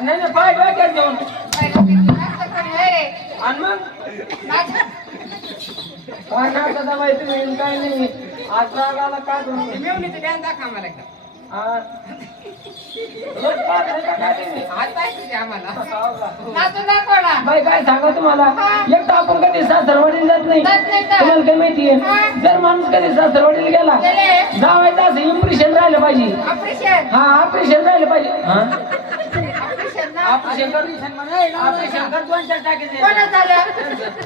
नाही नाही पाय डोक्यात घेऊन. आणि मग काय काय नाही आज रागाला काय मेवणीचं दाखवा मला एकदा. बाई काय सांगा तुम्हाला आपण कधी सासरवाडीला जात नाही जात नाही तर. तुम्हाला काय माहितीये. जर माणूस कधी सासरवाडीला गेला. जावायचं असं इम्प्रेशन राहिलं पाहिजे हा ऑपरेशन राहिलं पाहिजे हा? ऑपरेशन कर ऑपरेशन कर दोन चार टाके दे. कोणा झालं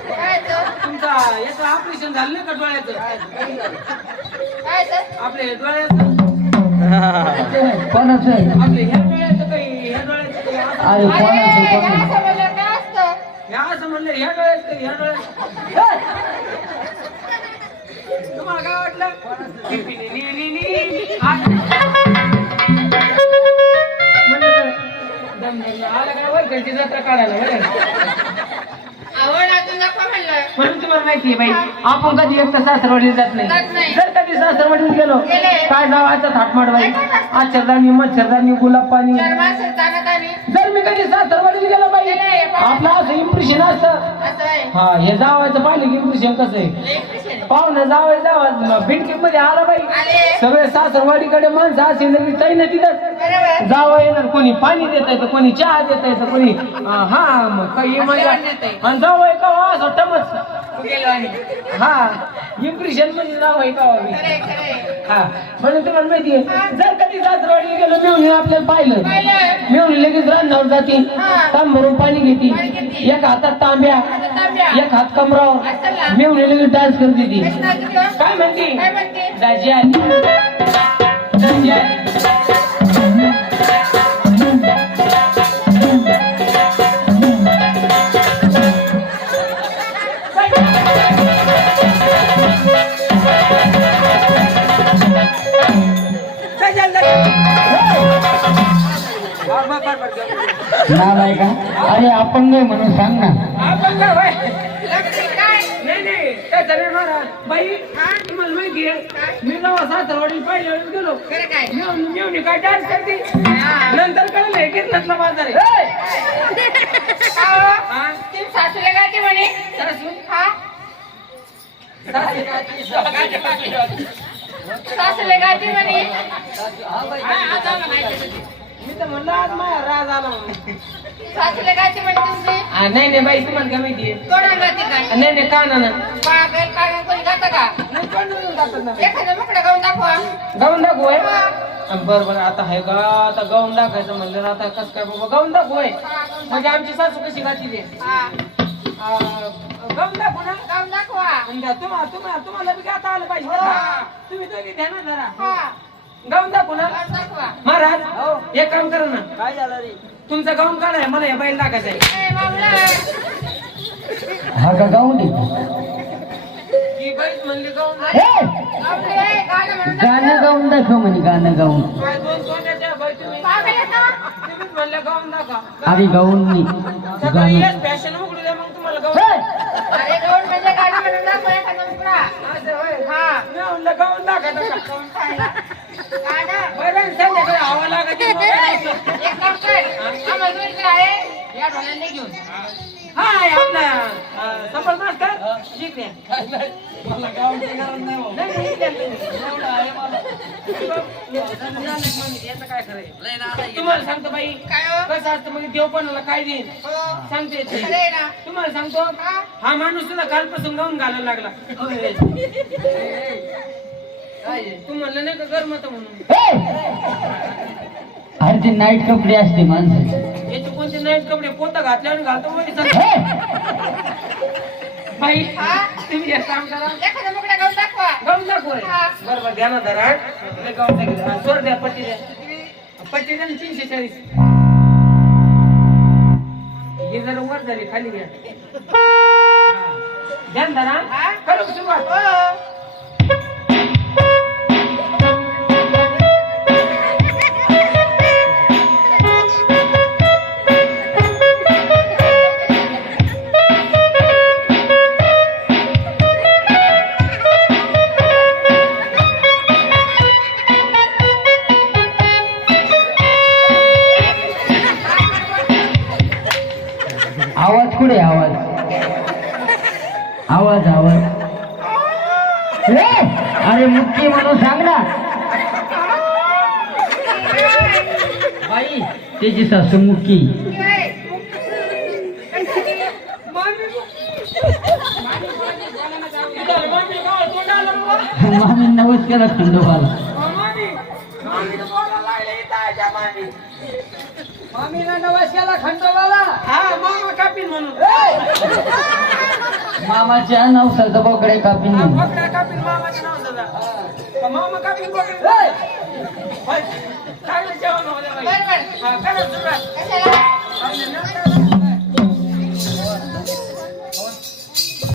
काय तर? तुमचा याचं ऑपरेशन झालं नाही का डोळ्याचं? काय तर? आपले डोळ्याचं? कोणाचं आहे? आपले ह्या डोळ्याचं काही? ह्या डोळ्याचं काही असं- अरे अरे कोणाचं या कोणाचं समजलं काय असतं? ह्या असं म्हणलं ह्या डोळ्याचं काही? ह्या डोळ्याचं तुम्हाला काय वाटलं? नी- नी- नी- नी- नी. वरकडची जत्रा काढायला बरं. आवड म्हणलं. म्हणून तुम्हाला माहितीये बाई आपण कधी एक तर सासरवाडीला जात जात नाही. नाही. जर कधी सासरवाडीला गेलो गेले. काय जावायचं थाटमाट बाई. आचरदानी मच्छरदानी गुलाब पाणी चार माणसं जर मी कधी सासरवाडीला गेलो बाई गेले. आपलं असं इम्प्रेशन असतं. असं आहे. हा हे जावायचं पाहिलं की इम्प्रेशन कसं आहे? लई खुश आहे. पाहुणं जावं जावा बिल्डिंगमध्ये आला बाई. सगळे सासरवाडीकडे माणसं असे लगेच काही ना तिथं जावं येणार कोणी पाणी देत येतं कोणी चहा देत येतं कोणी हा काही मजा. आणि जावं का असं टमच. हा इम्प्रेशन म्हणजे आहे का हा म्हणून तुम्हाला माहितीये जर कधी सासरवाडीला गेलो मेवणी आपल्याला पाहिलं. मेवणी लगेच रान्नावर जाते. तांब भरून पाणी घेते. एक हातात तांब्या. एक हात कमरावर. मेवणी लगेच डान्स करते ती? काय म्हणते काय म्हणते दाजी आली दाजी आली काय झालं? बरं, बरं, बरं, बरं. नालाय का अरे आपण नाही म्हणून सांग ना काय? होय? नाही नाही काय झालं बाई तुम्हाला माहिती आहे. मी जेव्हा सासरवाडी पहिल्या वेळेस गेलो खरं काय? डान्स करते. हा. नंतर कळलं कीर्तनातला बाजार आहे. हो? हा? म्हणे. सासू? हा? म्हणे. मी तर म्हणलं आज माझा राज आला म्हणून. सासूला गाठी म्हणे तुमची हा, नाही नाही बाई तुम्हाला काय कोणाला काय? नाही नाही का ना काढून कोणी जातं का? नाही कोण जातात ना? एखादं मुकडं गाऊन दाखवा. गाऊन दाखवू होय? हा. बरं बरं आता आहे का? आता गाऊन दाखवायचं म्हणलं आता कसं काय बाबा गाऊन दाखवू? हा, गाऊन म्हणजे आमची सासू कशी गाती ते? हा. गाऊन दाखवू ना? गाऊन दाखवा. आणि द्या, तुम्हा तुम्हा तुम्हाला बी गाता आलं पाहिजे बरं हा. का? तुम्ही दोघी ध्यानात धरा. हा. गाऊन दाखवू ना महाराज एक काम करा ना काय झालं रे तुमचं गाऊन काढाय मला या बैल टाकायचं आहे हा का गाऊन ही बैल म्हणली हे! गाणं. गाऊन दाखव म्हणे गाणं गाऊन काय दोन तोंडाच्या बाई तुम्ही पागल आहे का? तुम्हीच म्हणलं गाऊन दाखवा अरे गाऊन नाही सकाळी गाणं येस फॅशन उघडू द्या मग तुम्हाला गाऊन हे! म्हणजे. असं होय. हा मी म्हणलं गाऊन दाखवायचं का? गाऊन खायला. गाणं. बरं संध्याकाळी हवा लागायची ए, मोबाईल एक काम कर. आम्हाला दोन आहे. मला तुम्हाला सांगतो बाई काय हो? कसं असतं म्हणजे देव कोणाला काय देईल सांगते खरं आहे ना? तुम्हाला सांगतो हा? माणूस तुला कालपासून गाऊन घालायला लागला तू म्हणलं नाही का गरमत म्हणून अरे ते नाईट कपडे असते माणसाचे याचे कोणते नाईट कपडे पोता घातल्यावर घालतो मध्ये सांग हे! बाई हा? तुम्ही एक काम करा एखादा मुकडा गाऊन दाखवा. गाऊन दाखव रे. हा. बरं बरं ध्यानात धरा लय गाऊन दाखव हा, सोड द्या पट्टी द्या पट्टी द्या ना तीनशे चाळीस हे जरा वर झाली खाली घ्या हा. धरा हा? करू सुरुवात कुठे आवाज. आवाज आवाज. रे अरे मुक्की म्हणून सांग ना. बाई त्याची सासू मुक्की. मामी नवस केला खंडोबाला मामी मामी बोलायला लागले इथं मामीला नवस केला खंडोबाला हा मामा कापीन म्हणून मामाच्या नवसाचा बोकडे कापीन हा, म्हणून. पकडा कापीन मामाचं नाव सदा मामा कापीन पकडे चांगलं जेवण द्या बाई. बरं, बरं. हा, करा सुरुवात.